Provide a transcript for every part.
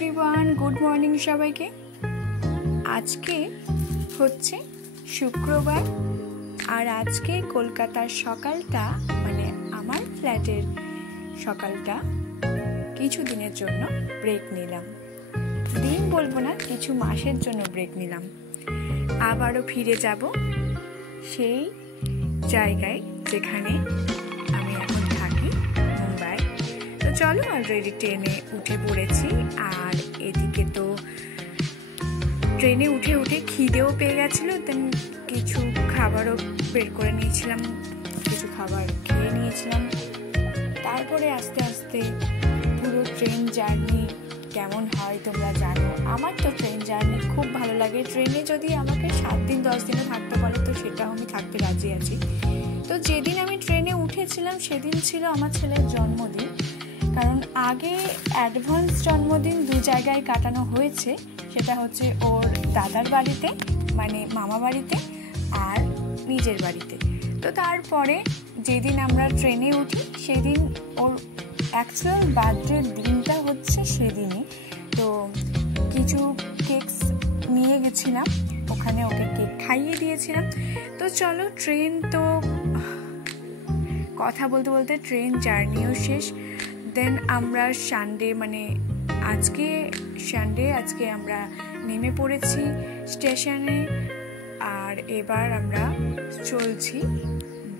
Everyone, good morning সবাইকে। আজকে হচ্ছে শুক্রবার, আর আজকে কলকাতার সকালটা মানে আমার ফ্ল্যাটের সকালটা কিছু দিনের জন্য ব্রেক নিলাম। দিন বলবো না, কিছু মাসের জন্য ব্রেক নিলাম। আবারও ফিরে যাব সেই জায়গায় যেখানে আমি এখন থাকি, মুম্বাই। তো চলো, অলরেডি ট্রেনে উঠে পড়েছি। আর এদিকে তো ট্রেনে উঠে উঠে খিদেও পেয়ে গেছিলো, দেন কিছু খাবারও বের করে নিয়েছিলাম, কিছু খাবার খেয়ে নিয়েছিলাম। তারপরে আস্তে আস্তে পুরো ট্রেন জার্নি কেমন হয় তোমরা জানো। আমার তো ট্রেন জার্নি খুব ভালো লাগে। ট্রেনে যদি আমাকে 7 দিন 10 দিনও থাকতে বলে তো সেটাও আমি থাকতে রাজি আছি। তো যেদিন আমি ট্রেনে উঠেছিলাম সেদিন ছিল আমার ছেলের জন্মদিন। কারণ আগে অ্যাডভান্স জন্মদিন 2 জায়গায় কাটানো হয়েছে, সেটা হচ্ছে ওর দাদার বাড়িতে মানে মামা বাড়িতে আর নিজের বাড়িতে। তো তারপরে যেদিন আমরা ট্রেনে উঠি সেদিন ওর অ্যাকচুয়াল বার্থডের দিনটা হচ্ছে সেদিনই। তো কিছু কেকস নিয়ে গেছিলাম, ওখানে ওকে কেক খাইয়ে দিয়েছিলাম। তো চলো, ট্রেন তো কথা বলতে বলতে ট্রেন জার্নিও শেষ। দেন আমরা সানডে মানে আজকে আমরা নেমে পড়েছি স্টেশনে, আর এবার আমরা চলছি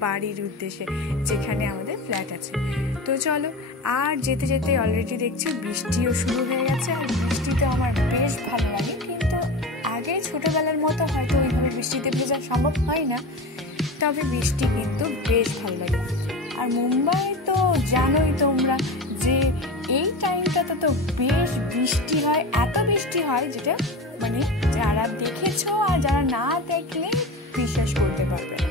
বাড়ির উদ্দেশ্যে যেখানে আমাদের ফ্ল্যাট আছে। তো চলো, আর যেতে যেতে অলরেডি দেখছি বৃষ্টিও শুরু হয়ে গেছে। আর বৃষ্টিতে আমার বেশ ভালো লাগে, কিন্তু আগে ছোটোবেলার মতো হয়তো ওইভাবে বৃষ্টিতে ভেজা সম্ভব হয় না, তবে বৃষ্টি কিন্তু বেশ ভালো লাগে। আর মুম্বাই তো জানোই তোমরা যে এই টাইমটাতে তো বেশ বৃষ্টি হয়, এত বৃষ্টি হয় যেটা মানে যারা দেখেছো আর যারা না দেখলে বিশ্বাস করতে পারবে না।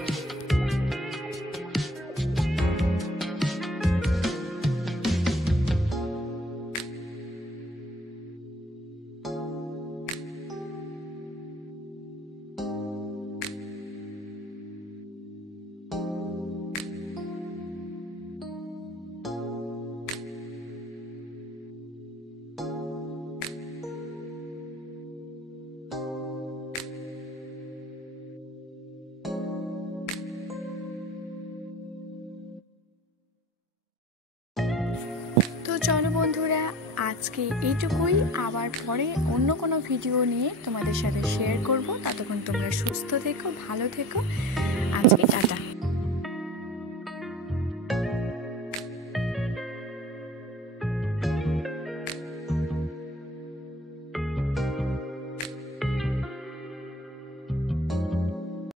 চলো বন্ধুরা, আজকে এইটুকুই। আবার পরে অন্য কোনো ভিডিও নিয়ে তোমাদের সাথে শেয়ার করব। ততক্ষণ তোমরা সুস্থ থেকো, ভালো থেকো। আজকে টাটা।